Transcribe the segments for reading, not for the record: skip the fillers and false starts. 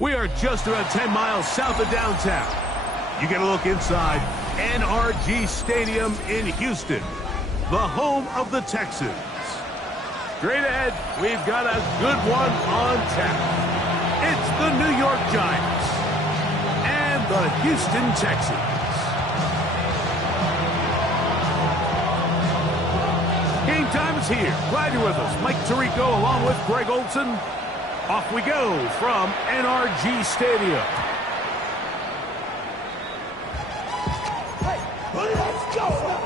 We are just about 10 miles south of downtown. You get a look inside NRG Stadium in Houston, the home of the Texans. Straight ahead, we've got a good one on tap. It's the New York Giants and the Houston Texans. Game time is here. Glad you're with us. Mike Tirico along with Greg Olson. Off we go from NRG Stadium. Let's go!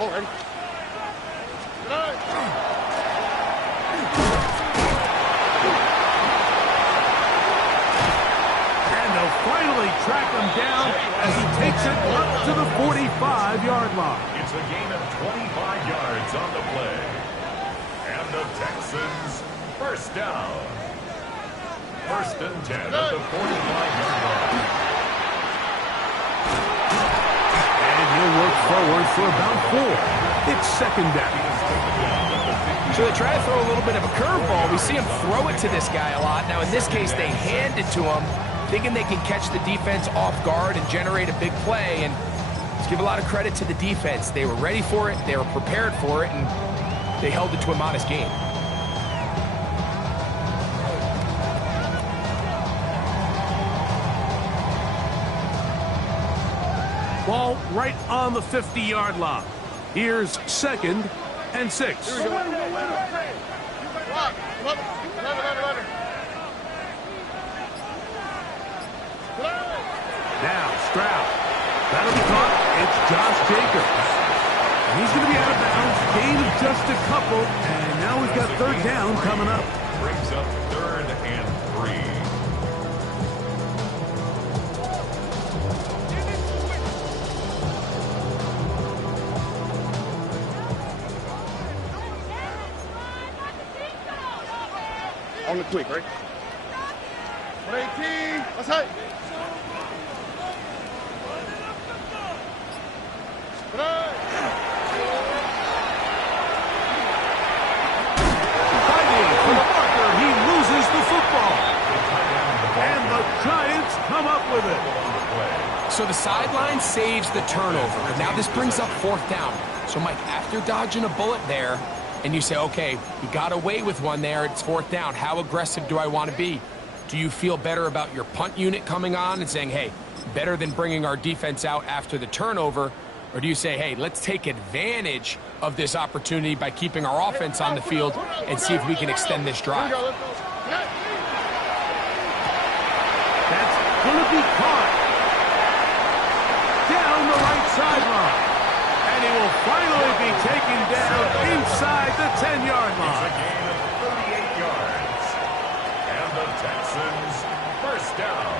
Already. And they'll finally track him down as he takes it up to the 45-yard line. It's a gain of 25 yards on the play. And the Texans first down. First and 10 at the 45-yard line. He'll work forward for about 4. It's second down. So they try to throw a little bit of a curveball. We see him throw it to this guy a lot. Now, in this case, they hand it to him, thinking they can catch the defense off guard and generate a big play. And let's give a lot of credit to the defense. They were ready for it, they were prepared for it, and they held it to a modest gain. Ball right on the 50-yard line. Here's second and 6. Here we go. Now Stroud. That'll be caught. It's Josh Jacobs. And he's going to be out of bounds. Gain of just a couple. And now we've got third down coming up. Brings up third and 3. On the quick, right? 118. Let's hit. Fighting for the marker. He loses the football. And the Giants come up with it. So the sideline saves the turnover. Now this brings up fourth down. So, Mike, after dodging a bullet there, and you say, okay, you got away with one there, it's fourth down. How aggressive do I want to be? Do you feel better about your punt unit coming on and saying, hey, better than bringing our defense out after the turnover? Or do you say, hey, let's take advantage of this opportunity by keeping our offense on the field and see if we can extend this drive? That's going to be caught. Down the right sideline. And he will finally be taken down inside the 10-yard It's a line. gain of 38 yards. And the Texans first down.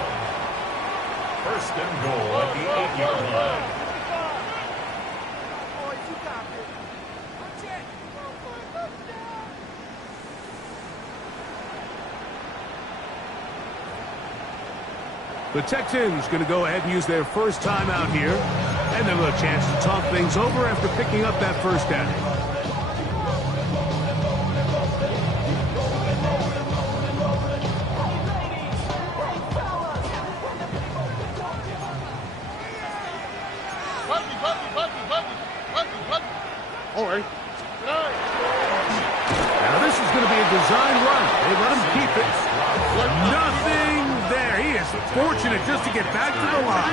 First and goal at the 8-yard line. The Texans going to go ahead and use their first time out here. And they'll have a chance to talk things over after picking up that first down. All right. Now this is going to be a design run. They let him keep it. Nothing there. He is fortunate just to get back to the line.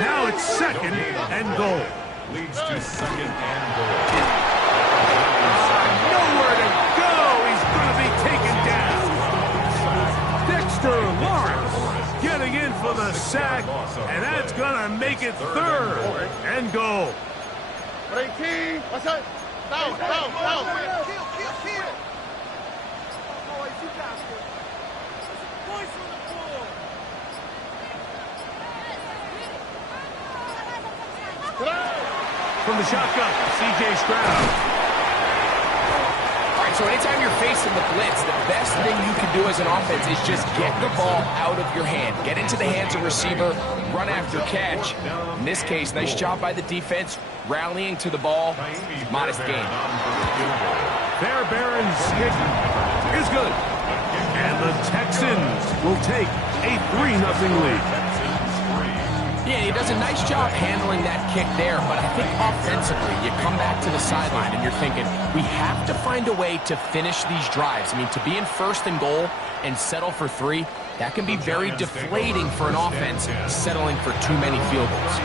Now it's second and goal. Leads to second and goal. Nowhere to go. He's going to be taken down. Dexter Lawrence getting in for the sack, and that's going to make it third and goal. 18. What's that? Down, down, down. Kill. Boys, you got this. Boys from the pool. From the shotgun, C.J. Stroud. All right, so anytime you're facing the blitz, the best thing you can do as an offense is just get the ball out of your hand. Get into the hands of receiver, run after catch. In this case, nice job by the defense, rallying to the ball. Modest gain. Fairbairn's kick is good. And the Texans will take a 3-0 lead. Yeah, he does a nice job handling that kick there, but I think offensively, you come back to the sideline and you're thinking, we have to find a way to finish these drives. I mean, to be in first and goal and settle for 3, that can be very deflating for an offense settling for too many field goals.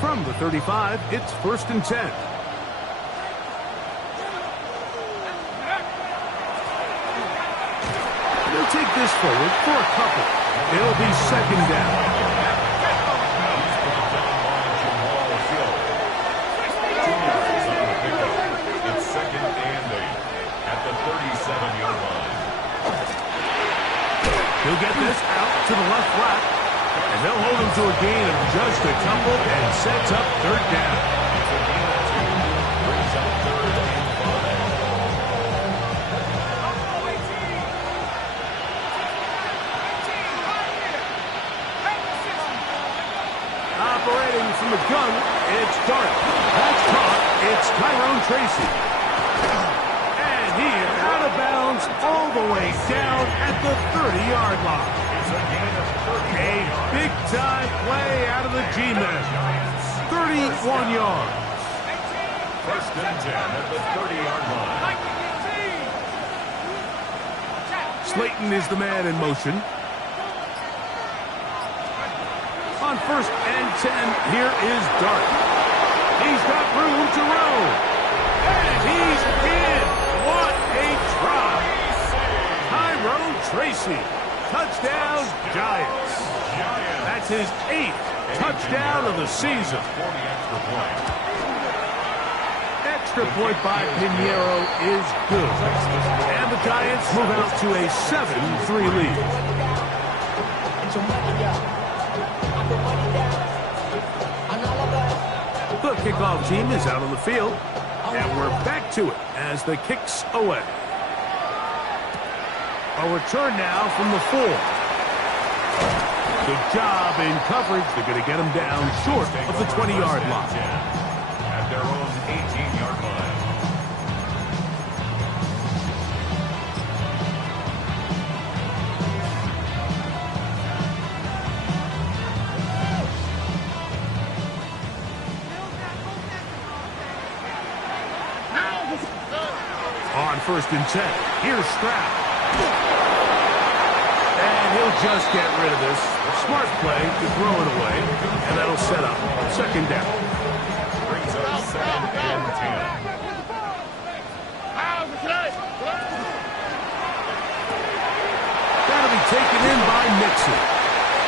From the 35, it's first and 10. They'll take this forward for a couple. It'll be second down. It's second and 8 at the 37-yard line. He'll get this out to the left flat. And they'll hold him to a gain of just a couple and sets up third down. It's a gain of 2. Brings up third and 5. Operating from the gun, it's Dart. That's caught. It's Tyrone Tracy. And he is out of bounds all the way down at the 30-yard line. It's a gain of 30. A big-time play out of the G-men. 31 yards. First and 10 at the 30-yard line. Slayton is the man in motion. On first and 10, here is Dart. He's got room to roam. And he's in. What a try. Tyrone Tracy. Touchdown, Giants. That's his 8th touchdown of the season. Extra point by Pinheiro is good. And the Giants move out to a 7-3 lead. The kickoff team is out on the field. And we're back to it as the kick's away. A return now from the 4. Good job in coverage. They're going to get him down short of the 20-yard line. At their own 18-yard line. first and 10. Here's Stroud. And he'll just get rid of this. Smart play to throw it away, and that'll set up second down. Brings up second and 10. That'll be taken in by Nixon.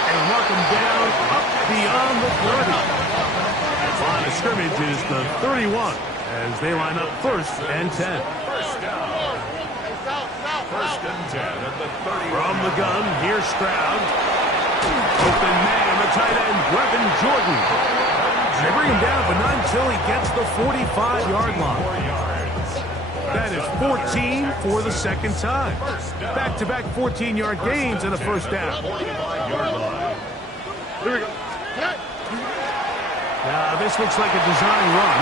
And mark him down up beyond the 30. Line of scrimmage is the 31 as they line up first and 10. First down. First and 10 at the 30. From the gun, here's Stroud. Open man, the tight end, Brevin Jordan. They bring him down, but not until he gets the 45-yard line. 4 yards. That is 14 for the second time. Back-to-back 14-yard gains and a first down. 45-yard line. Here we go. Now, this looks like a design run.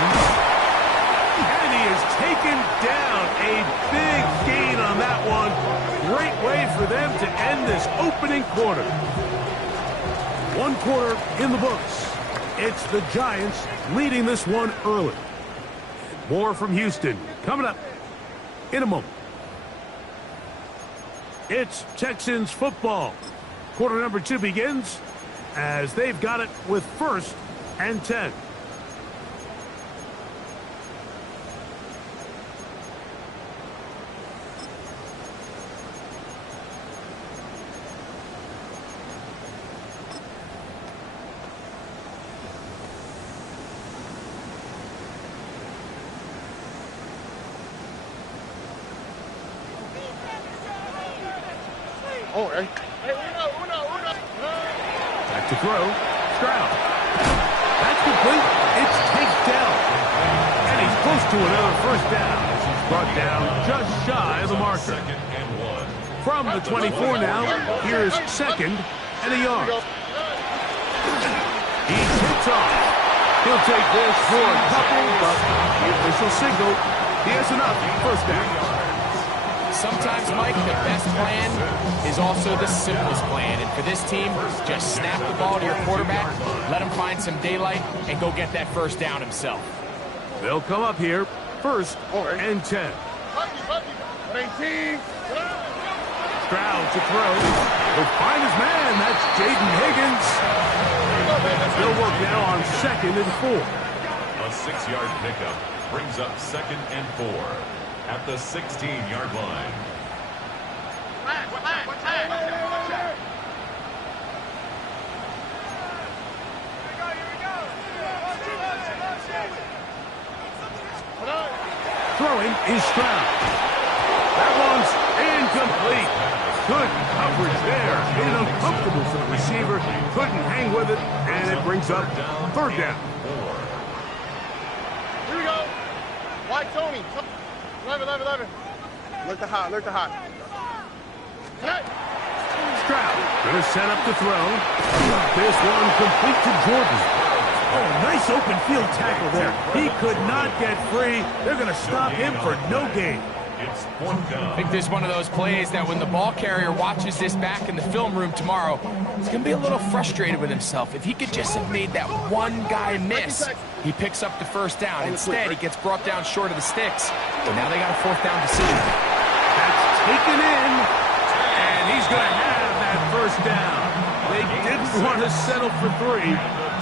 And he is taken down. A big gain on that one. Great way for them to end this opening quarter. One quarter in the books. It's the Giants leading this one early. More from Houston coming up in a moment. It's Texans football. Quarter number 2 begins as they've got it with first and 10. Oh, hey. Back to throw. Stroud. That's complete. It's takedown. And he's close to another first down as he's brought down just shy of the marker. Second and 1. From the 24 now, here's second and a yard. He tips off. He'll take this for a couple, but the official signal, he has enough. First down. Sometimes, Mike, the best plan is also the simplest plan. And for this team, just snap the ball to your quarterback, let him find some daylight, and go get that first down himself. They'll come up here, first and 10. 18. Stroud to throw. He'll find his man. That's Jaden Higgins. They'll work now on second and 4. A 6-yard pickup brings up second and 4 at the 16-yard line. Throwing is Stroud. That one's incomplete. Good coverage there. Made it uncomfortable for the receiver. Couldn't hang with it, and it brings up third down. Here we go. White Tony. 11. Look the hot. Stroud gonna set up the throw. This one complete to Jordan. Oh, nice open field tackle there. He could not get free. They're gonna stop him for no gain. It's fourth down. I think this is one of those plays that when the ball carrier watches this back in the film room tomorrow, he's going to be a little frustrated with himself. If he could just have made that one guy miss, he picks up the first down. Instead, he gets brought down short of the sticks. But now they got a fourth down decision. That's taken in, and he's going to have that first down. They didn't want to settle for 3,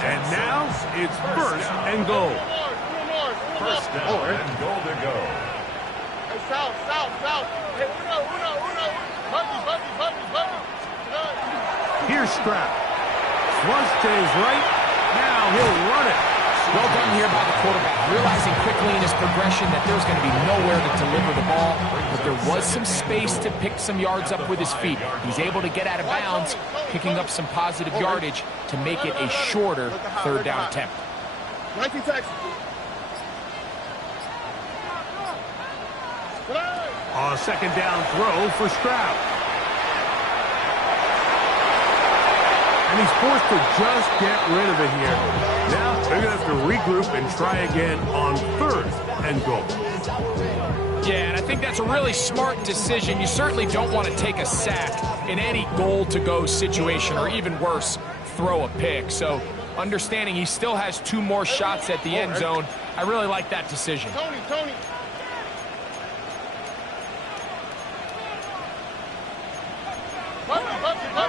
and now it's first and goal. First down and goal to go. South. Hey, uno. Buggy. Here's Stroud. Flush to his right. Now he'll run it. Well done here by the quarterback, realizing quickly in his progression that there's going to be nowhere to deliver the ball, but there was some space to pick some yards up with his feet. He's able to get out of bounds, picking up some positive yardage to make it a shorter third down attempt. 19 Texans. A second down throw for Stroud. And he's forced to just get rid of it here. Now they're going to have to regroup and try again on third and goal. Yeah, and I think that's a really smart decision. You certainly don't want to take a sack in any goal-to-go situation, or even worse, throw a pick. So understanding he still has 2 more shots at the end zone, I really like that decision. Tony. Hey,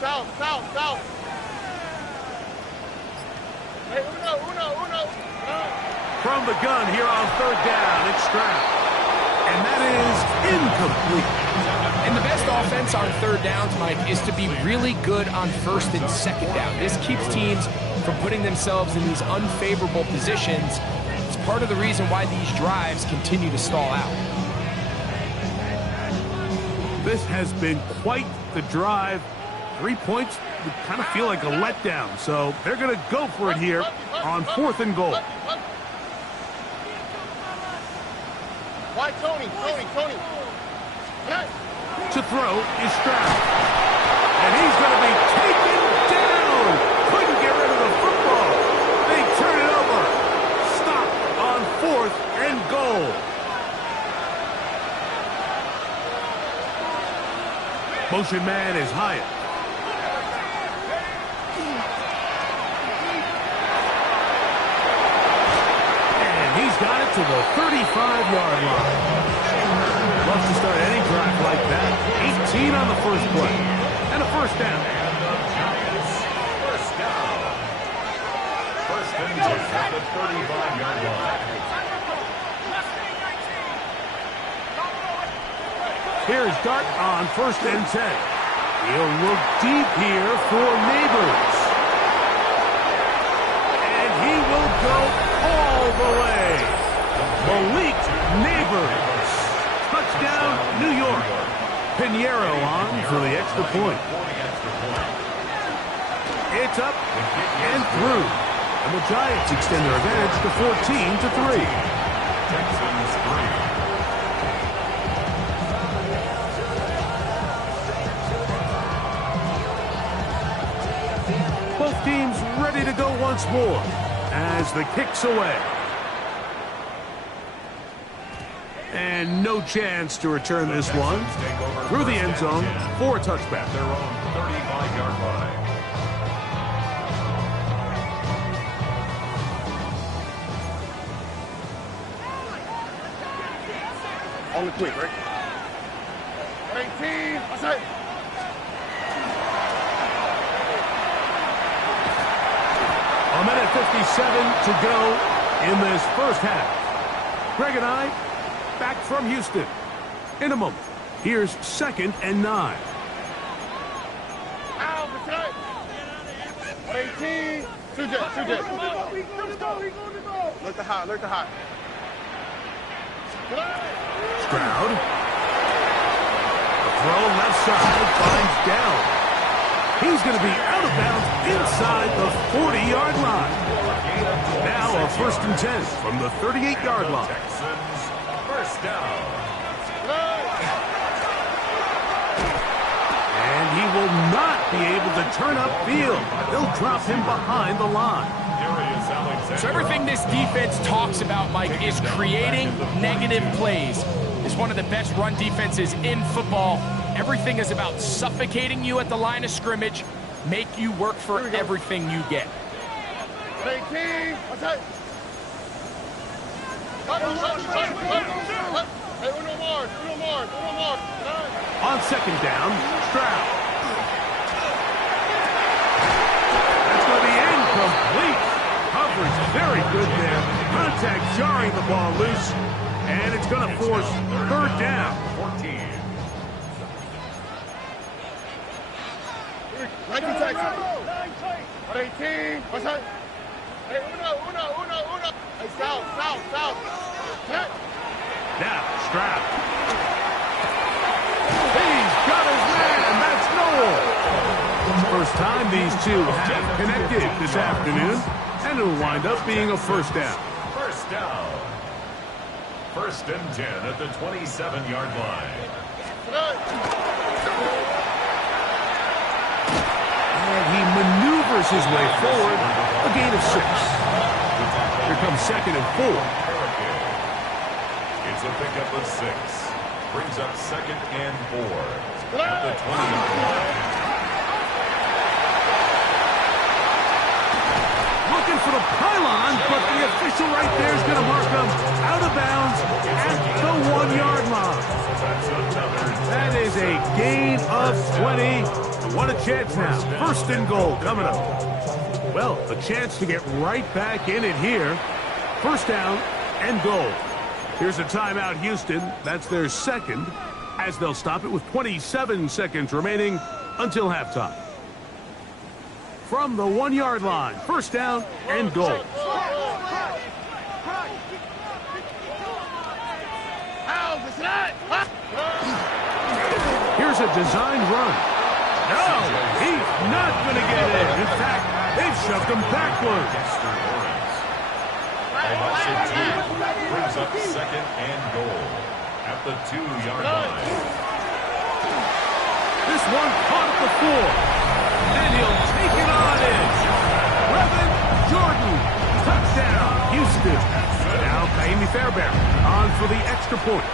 south. Hey, uno. From the gun here on third down, it's Stroud. And that is incomplete. And the best offense on third downs, Mike, is to be really good on first and second down. This keeps teams from putting themselves in these unfavorable positions. It's part of the reason why these drives continue to stall out. This has been quite the drive. 3 points would kind of feel like a letdown. So they're going to go for it here on 4th and goal. Why, Tony? To throw is Stroud. And he's going to be taken down. Couldn't get rid of the football. They turn it over. Stop on 4th and goal. Motion man is Hyatt. And he's got it to the 35-yard line. Love to start any drive like that. 18 on the first play. And a first down. And the Giants, first down. First and 10 at the 35-yard line. Here's Dart on 1st and 10. He'll look deep here for Neighbors. And he will go all the way. Malik Neighbors. Touchdown, New York. Pinheiro on for the extra point. It's up and through. And the Giants extend their advantage to 14-3. Texans 3. Both teams ready to go once more as the kick's away. And no chance to return this one through the end zone for a touchback. Their own 35-yard line. On the quick, right? 18. What's that? A minute 57 to go in this first half. Greg and I back from Houston. In a moment, here's 2nd and 9. Out, what's that? 18. 2 Jets. Look the hot. Stroud. The throw left side finds down. He's going to be out of bounds inside the 40-yard line. Now a 1st and 10 from the 38-yard line. Texans, first down. And he will not be able to turn upfield. They'll drop him behind the line. So everything this defense talks about, Mike, is creating negative plays. It's one of the best run defenses in football. Everything is about suffocating you at the line of scrimmage, make you work for everything you get. 18. What's that? Hey, uno more. On 2nd down, Stroud. That's going to be incomplete. Coverage very good there. Contact jarring the ball loose. And it's going to force 3rd down. 14. 19 seconds. 18. What's that? Hey, uno. Hey, south. Hey. Now, Stroud. He's got his man. That's Noel. First time these two have connected this afternoon. And it'll wind up being a first down. First down. 1st and 10 at the 27-yard line. And he maneuvers his way forward. A gain of 6. Here comes 2nd and 4. It's a pickup of 6. Brings up 2nd and 4 at the 20-yard line. Looking for the pylon, but the official right there is going to mark him out of bounds at the 1-yard line. That is is a gain of 20. What a chance now. First and goal coming up. Well, a chance to get right back in it here. First down and goal. Here's a timeout, Houston. That's their second, as they'll stop it with 27 seconds remaining until halftime. From the 1-yard line, first down and goal. Here's a designed run. No, he's not going to get in. In fact, they've shoved him backwards. Brings up second and goal at the 2-yard line. This one caught at the 4. And he'll take it on in. Revan Jordan. Touchdown, Houston. Now Kaimi Fairbairn on for the extra point.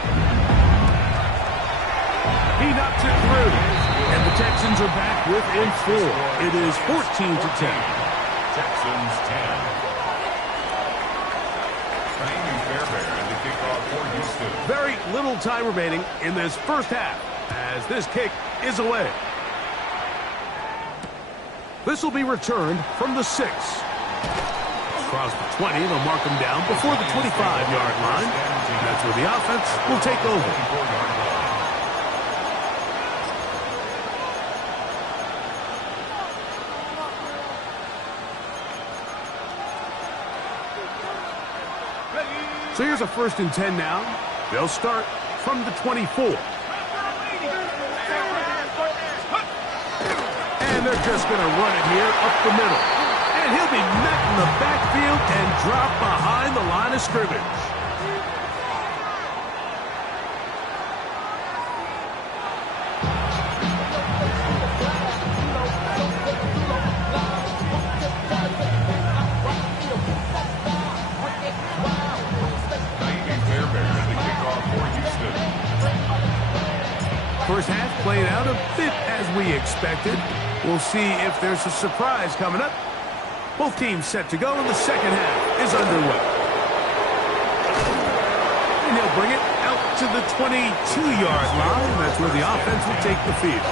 He knocks it through. And the Texans are back within 4. It is 14-10. Texans 10. Kaimi Fairbairn the kickoff for Houston. Very little time remaining in this first half as this kick is away. This will be returned from the 6. Across the 20, they'll mark him down before the 25-yard line. That's where the offense will take over. So here's a 1st and 10 now. They'll start from the 24. And they're just going to run it here up the middle. And he'll be met in the backfield and dropped behind the line of scrimmage. First half played out a bit as we expected. We'll see if there's a surprise coming up. Both teams set to go, and the second half is underway. And he'll bring it out to the 22-yard line. That's where the offense will take the field.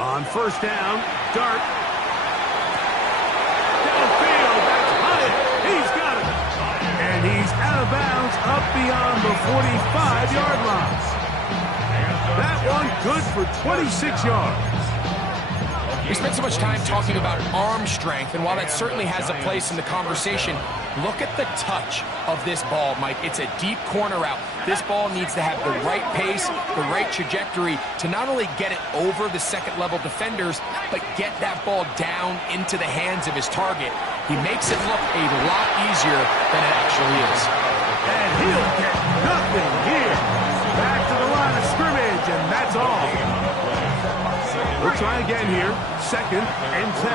On first down, Dart. Downfield, that's Hunt. He's got it. And he's out of bounds up beyond the 45-yard line. That one good for 26 yards. We spent so much time talking about arm strength, and while that certainly has a place in the conversation, look at the touch of this ball, Mike. It's a deep corner route. This ball needs to have the right pace, the right trajectory to not only get it over the second-level defenders, but get that ball down into the hands of his target. He makes it look a lot easier than it actually is. And he'll get nothing here. Back to the line of scrimmage, and that's all. We'll try again here. Second and 10.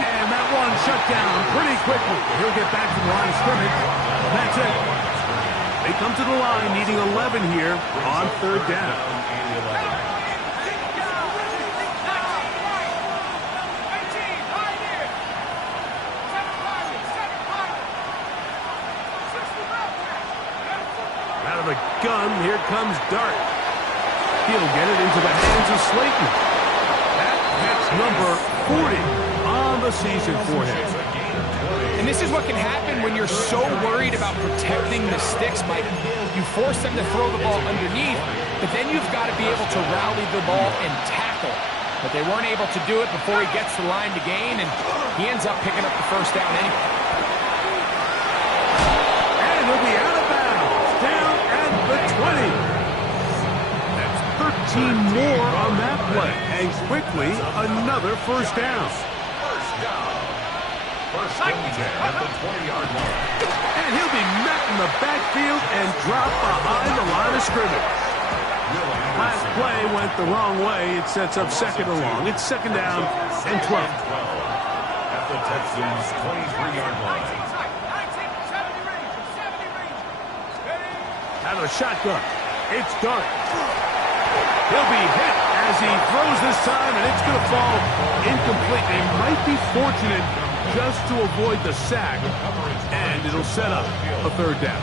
And that one shut down pretty quickly. He'll get back to the line of scrimmage. That's it. They come to the line needing 11 here on third down. Out of the gun, here comes Dart. He'll get it into the hands of Slayton. That's number 40 on the season for him. And this is what can happen when you're so worried about protecting the sticks, Mike. You force them to throw the ball underneath, but then you've got to be able to rally the ball and tackle. But they weren't able to do it before he gets the line to gain, and he ends up picking up the first down anyway. And he'll be out of bounds, down at the 20. That's 13 more on that play, and quickly another first down. First and 10 at the 20-yard line. And he'll be met in the backfield and dropped behind the line of scrimmage. Last play went the wrong way. It sets up second and long. It's second down and 12. At the Texans' 23-yard line. Out of a shotgun. It's Dart. He'll be hit as he throws this time, and it's going to fall incomplete. They might be fortunate just to avoid the sack, and it'll set up a third down.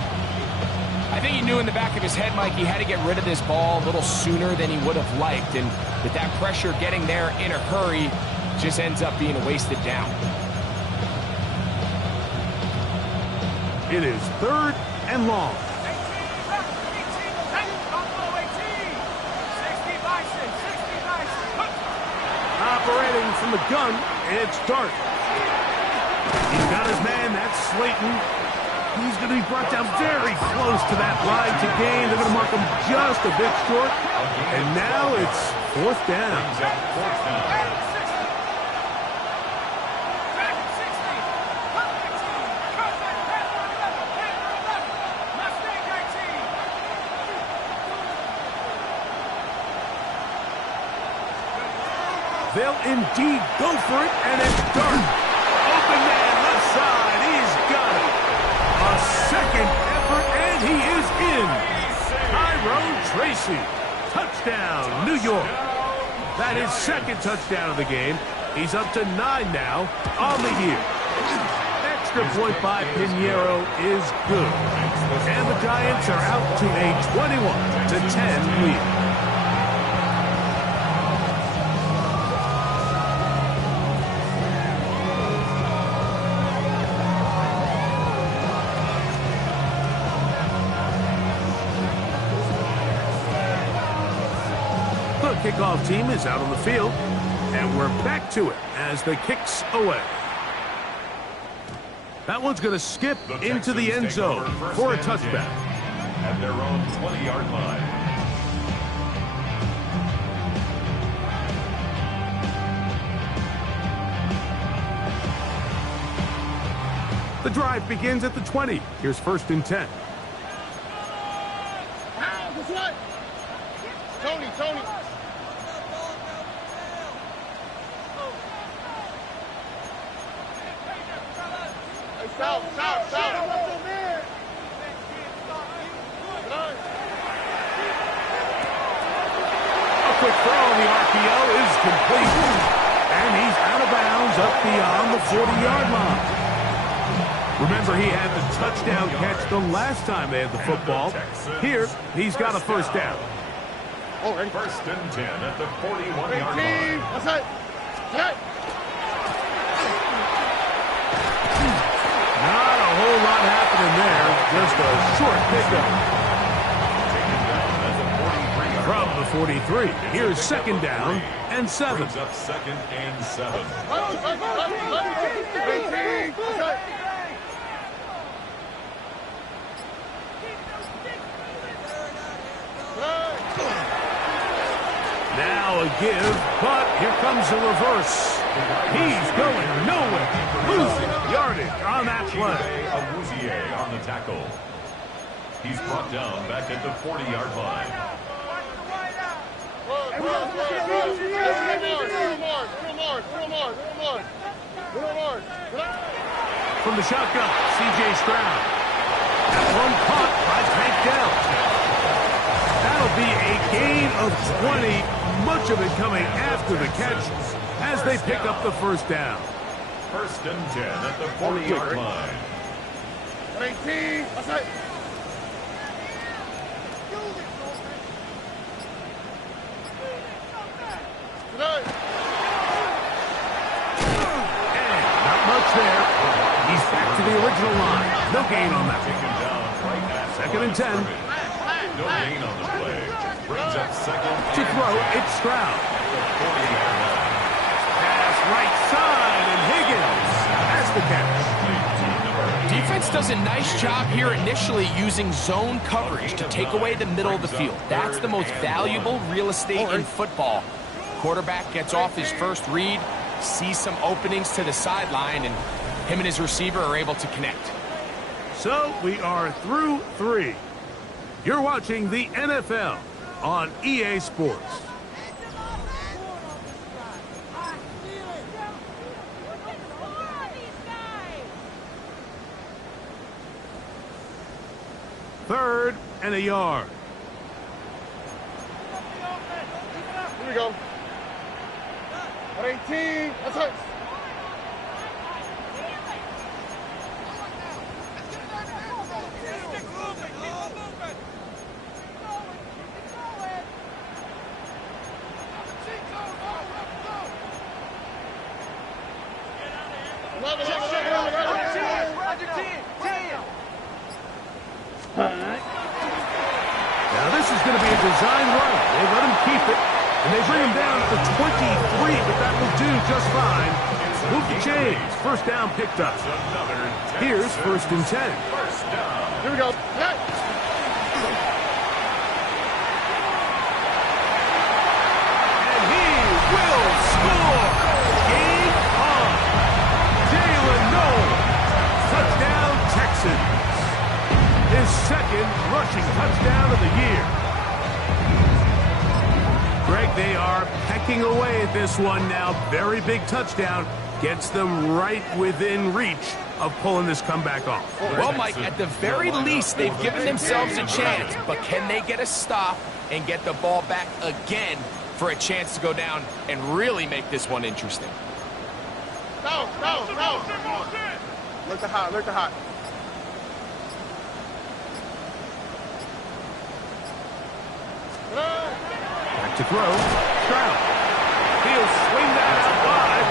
I think he knew in the back of his head, Mike, he had to get rid of this ball a little sooner than he would have liked, and with that pressure getting there in a hurry, just ends up being a wasted down. It is third and long. Operating from the gun, it's Dart. He's got his man, that's Slayton. He's going to be brought down very close to that line to gain. They're going to mark him just a bit short. And now it's fourth down. They'll indeed go for it, and it's Dart. Open man, left side. He's got it. A second effort, and he is in. Tyrone Tracy. Touchdown, New York. That is second touchdown of the game. He's up to 9 now on the year. Extra point by Pinheiro is good. And the Giants are out to a 21-10 lead. Kickoff team is out on the field, and we're back to it as the kick's away. That one's going to skip into the end zone for a touchback. At their own 20-yard line. The drive begins at the 20. Here's first and 10. Tony. South. A quick throw on the RPO is complete. And he's out of bounds up beyond the 40-yard line. Remember, he had the touchdown catch the last time they had the football. Here, he's got a first down. First and 10 at the 41-yard line. That's it. Not a whole lot happening there. Just a short pickup. From the 43, here's second down and 7. Brings up second and 7. Now a give, but here comes a reverse. He's going nowhere. Losing yardage on that play. Awuzie on the tackle. He's brought down back at the 40-yard line. From the shotgun, C.J. Stroud. That one caught by Tank Dell. That'll be a gain of 20. Much of it coming after the catch as they pick up the first down. First and 10 at the 40-yard line. 18. That's it. And not much there. He's back to the original line. No gain on that. Second and 10. No gain on the play. Brings up second. To throw, it's Stroud. Pass right side, and Higgins has the catch. Defense does a nice job here initially using zone coverage to take away the middle of the field. That's the most valuable real estate in football. Quarterback gets off his first read, sees some openings to the sideline, and him and his receiver are able to connect. So we are through 3. You're watching the NFL on EA Sports. Third and a yard. Here we go. 118. That's it. Now this is going to be a design run. They let him keep it, and they bring him down to 23, but that will do just fine. Move the chains. First down picked up. Here's first and 10. Here we go. And he will score. Game on. Jalen Noel. Touchdown Texans. His second rushing touchdown of the year. Greg, they are pecking away at this one now. Very big touchdown. Gets them right within reach of pulling this comeback off. Well, Mike, at the very least, they've given themselves a chance. But can they get a stop and get the ball back again for a chance to go down and really make this one interesting? No. Look the hot. Back to throw. Stroud. He'll swing that out wide.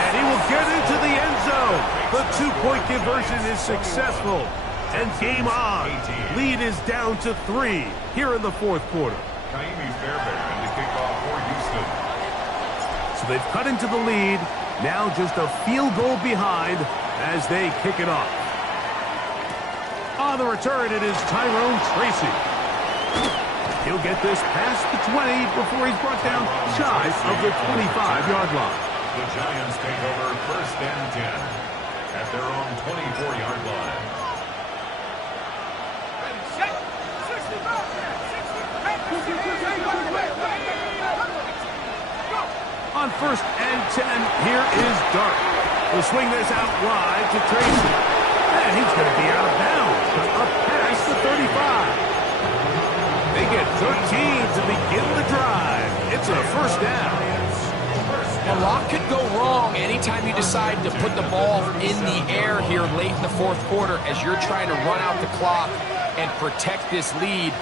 And he will get into the end zone. The two-point conversion is successful. And game on. Lead is down to 3 here in the fourth quarter. to kick off for Houston. So they've cut into the lead. Now just a field goal behind as they kick it off. On the return, it is Tyrone Tracy. He'll get this past the 20 before he's brought down shy of the 25-yard line. The Giants take over first and 10 at their own 24-yard line. On first and 10, here is Dart. He'll swing this out wide to Tracy. And he's going to be out of bounds, but up past the 35. They get 13 to begin the drive. It's a first down. A lot could go wrong anytime you decide to put the ball in the air here late in the fourth quarter as you're trying to run out the clock and protect this lead.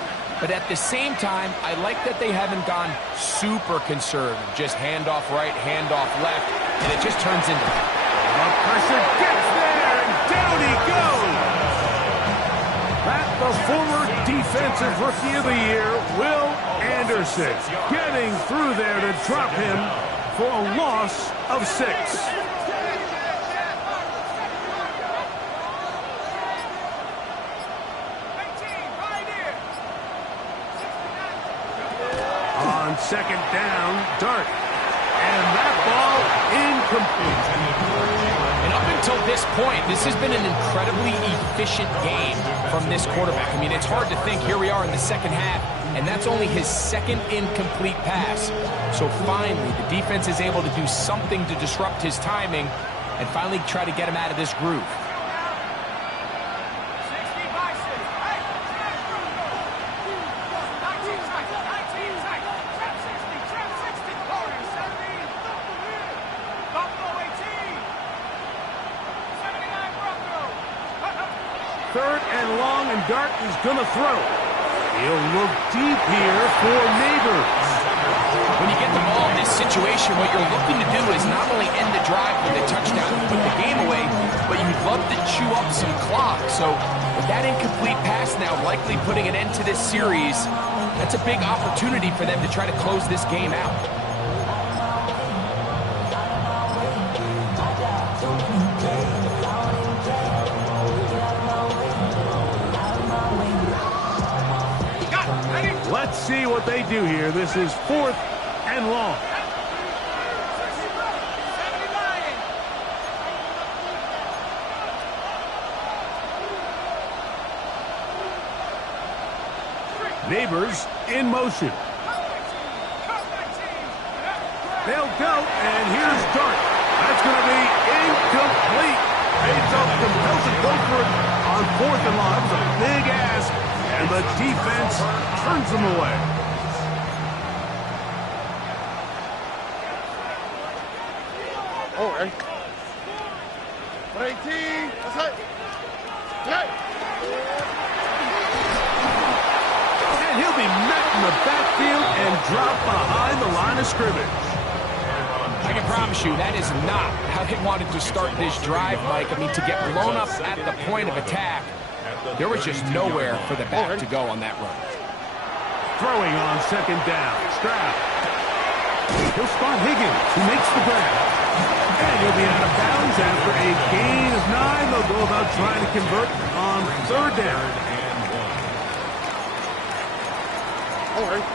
But at the same time, I like that they haven't gone super conservative. Just handoff right, handoff left, and it just turns into... The pressure gets there, and down he goes. That the former defensive rookie of the year, Will Anderson, getting through there to drop him for a loss of 6. On second down, Dart. And that ball incomplete. And up until this point, this has been an incredibly efficient game from this quarterback. I mean, it's hard to think here we are in the second half, and that's only his second incomplete pass. So finally, the defense is able to do something to disrupt his timing and finally try to get him out of this groove. Third and long, and Dart is going to throw. He'll look deep here for Neighbors. When you get the ball in this situation, what you're looking to do is not only end the drive with a touchdown and put the game away, but you'd love to chew up some clock. So with that incomplete pass now likely putting an end to this series, that's a big opportunity for them to try to close this game out. Let's see what they do here. This is fourth and long. Neighbors in motion. They'll go, and here's Dart. That's going to be incomplete. Fayetteville compels it, go for it on 4th and long. It was a big ask, and the defense turns them away. Oh, right. 18. That's it. Yeah. And he'll be met in the backfield and dropped behind the line of scrimmage. I can promise you that is not how they wanted to start this drive, Mike. I mean, to get blown up at the point of attack, there was just nowhere for the back to go on that run. Throwing on 2nd down. Stroud. He'll spot Higgins, who makes the grab. And he'll be out of bounds after a gain of 9. They'll go about trying to convert on 3rd down. All right.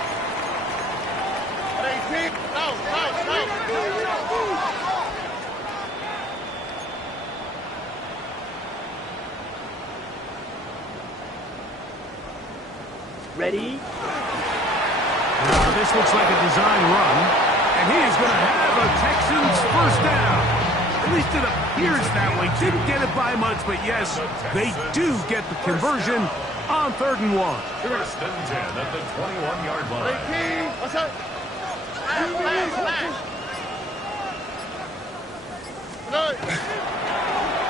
18. No. Ready? This looks like a design run, and he is going to have a Texans first down. At least it appears that way. Didn't get it by much, but yes, they do get the conversion on 3rd and 1. First and 10 at the 21-yard line. 18. What's up?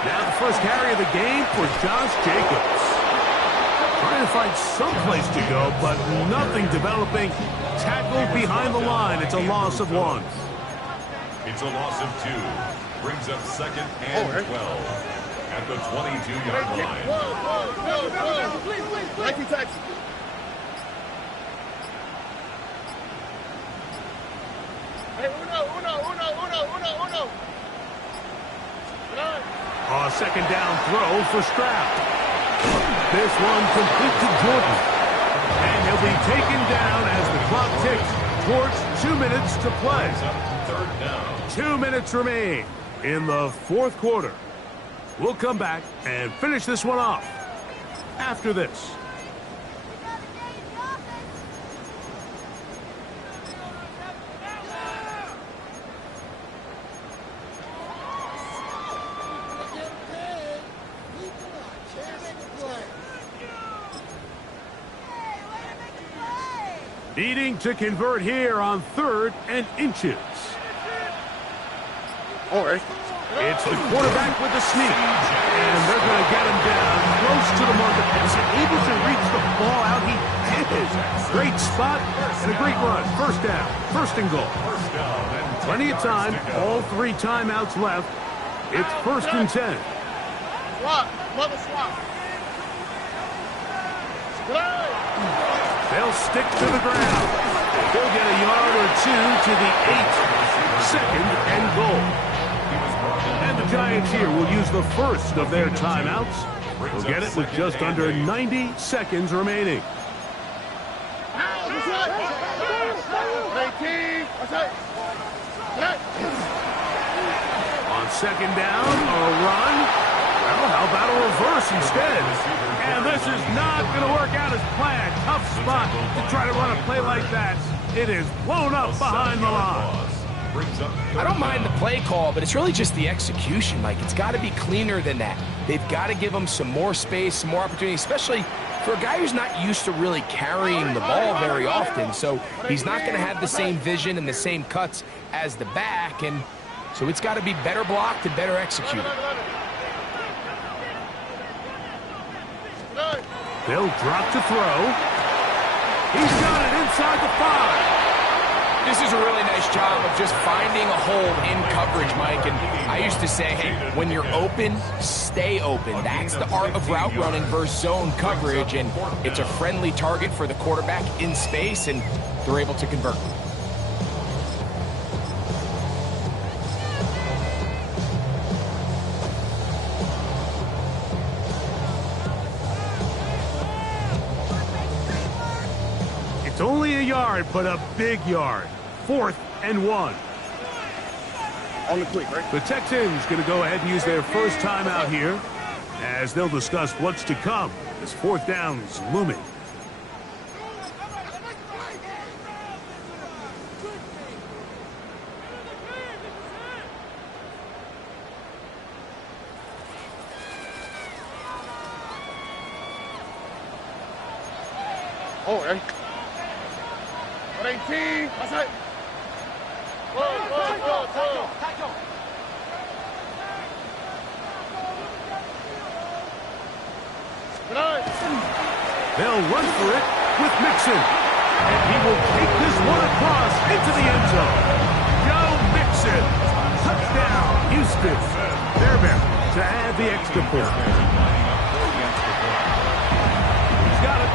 Now the first carry of the game for Josh Jacobs. Trying to find some place to go, but nothing developing. Tackled behind the line. It's a loss of 1. It's a loss of 2. Brings up 2nd and 12 at the 22-yard line. Whoa. Nike taxi. Hey, uno. A 2nd down throw for Stroud. This one complete to Jordan. And he'll be taken down as the clock ticks towards 2 minutes to play. 3rd down. 2 minutes remain in the 4th quarter. We'll come back and finish this one off after this. Needing to convert here on 3rd and inches. All right. It's the quarterback with the sneak. And they're going to get him down close to the marker. Is he able to reach the ball out? He did. Great spot and a great run. First down. 1st and goal. Plenty of time. All 3 timeouts left. It's 1st and 10. Swap. Mother swap. They'll stick to the ground. They'll get a yard or 2 to the 8. 2nd and goal. And the Giants here will use the first of their timeouts. They'll get it with just under 90 seconds remaining. On 2nd down, a run. Well, how about a reverse instead? And this is not going to work out as planned. Tough spot to try to run a play like that. It is blown up behind the line. I don't mind the play call, but it's really just the execution, Mike. It's got to be cleaner than that. They've got to give him some more space, some more opportunity, especially for a guy who's not used to really carrying the ball very often. So he's not going to have the same vision and the same cuts as the back, and so it's got to be better blocked and better executed. They'll drop to throw. He's got it inside the 5. This is a really nice job of just finding a hole in coverage, Mike. And I used to say, hey, when you're open, stay open. That's the art of route running versus zone coverage. And it's a friendly target for the quarterback in space, and they're able to convert. It's only a yard, but a big yard. 4th and 1. On the quick, right? The Texans going to go ahead and use their first timeout here as they'll discuss what's to come as 4th down is looming. Oh, hey. 18. That's it. Whoa. They'll run for it with Mixon. And he will take this one across into the end zone. Joe Mixon. Touchdown, Houston. Fairbairn to add the extra point. He's got it.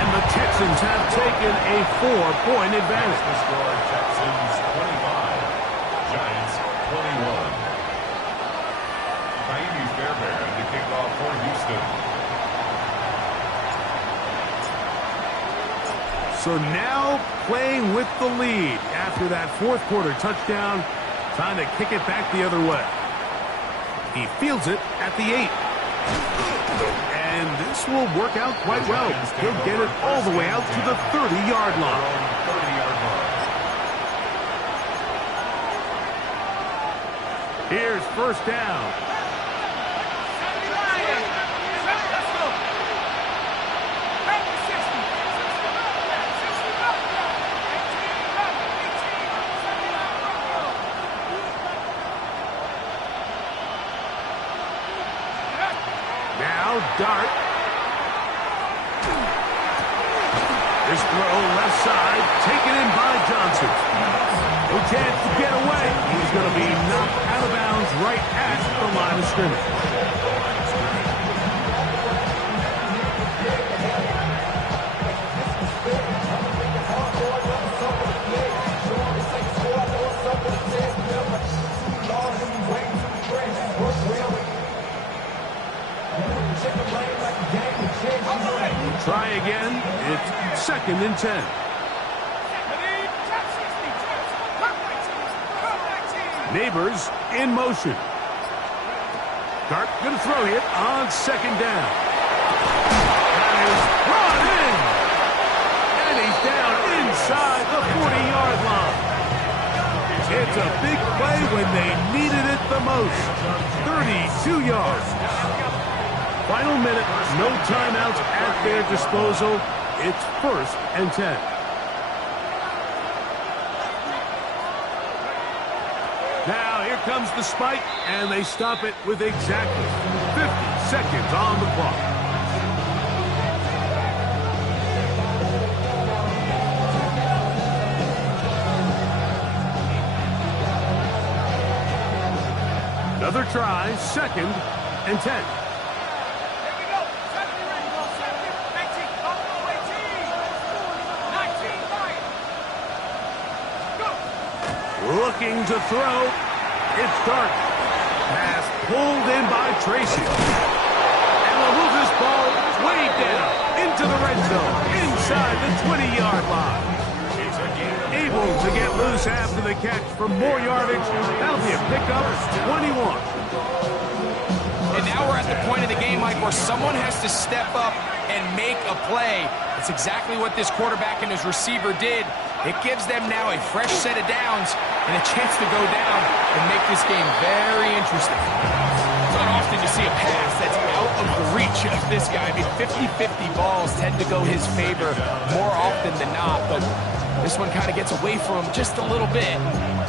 And the Texans have taken a 4-point advantage. The score, Texans 25, Giants 21. Naimi Fairbairn to kick off for Houston. So now playing with the lead after that fourth quarter touchdown, trying to kick it back the other way. He fields it at the 8. And this will work out quite well. He'll get it all the way out to the 30-yard line. Here's first down. Dart. This throw left side, taken in by Johnson. No chance to get away. He's going to be knocked out of bounds right at the line of scrimmage. Try again. It's 2nd and 10. Neighbors in motion. Dart going to throw it on 2nd down. That is brought in. And he's down inside the 40-yard line. It's a big play when they needed it the most. 32 yards. Final minute, no timeouts at their disposal. It's 1st and 10. Now here comes the spike, and they stop it with exactly 50 seconds on the clock. Another try, 2nd and 10. Looking to throw. It's Dart. Pass pulled in by Tracy. And will move this ball way down into the red zone, inside the 20-yard line. Able to get loose after the catch for more yardage. That'll be a pickup, 21. And now we're at the point of the game, Mike, where someone has to step up and make a play. It's exactly what this quarterback and his receiver did. It gives them now a fresh set of downs and a chance to go down and make this game very interesting. It's not often you see a pass that's out of the reach of this guy. I mean, 50-50 balls tend to go his favor more often than not, but this one kind of gets away from him just a little bit.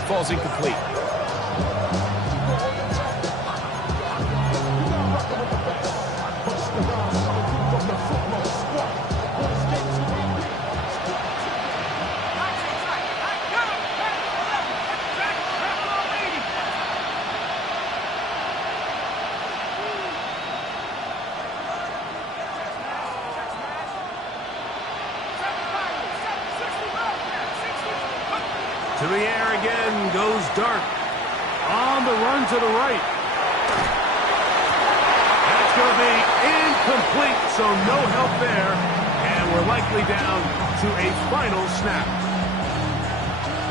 Falls incomplete. To the air again goes Dart. On the run to the right. That's going to be incomplete, so no help there. And we're likely down to a final snap.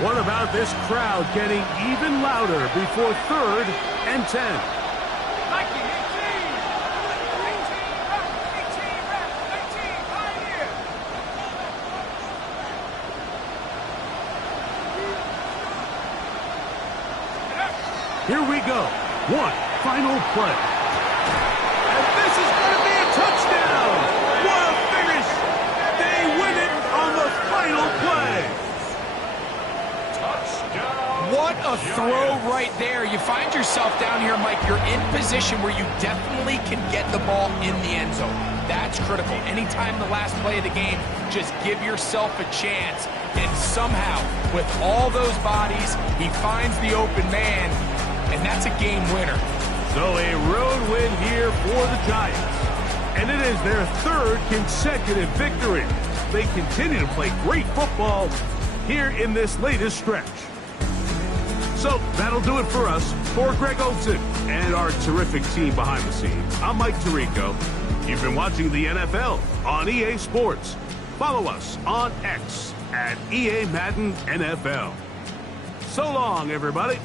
What about this crowd getting even louder before 3rd and 10? Here we go. One final play. And this is going to be a touchdown. What a finish. They win it a throw right there. You find yourself down here, Mike, you're in position where you definitely can get the ball in the end zone. That's critical. Anytime the last play of the game, just give yourself a chance. And somehow, with all those bodies, he finds the open man, and that's a game winner. So a road win here for the Giants. And it is their third consecutive victory. They continue to play great football here in this latest stretch. So that'll do it for us. For Greg Olsen and our terrific team behind the scenes, I'm Mike Tirico. You've been watching the NFL on EA Sports. Follow us on X at EA Madden NFL. So long, everybody.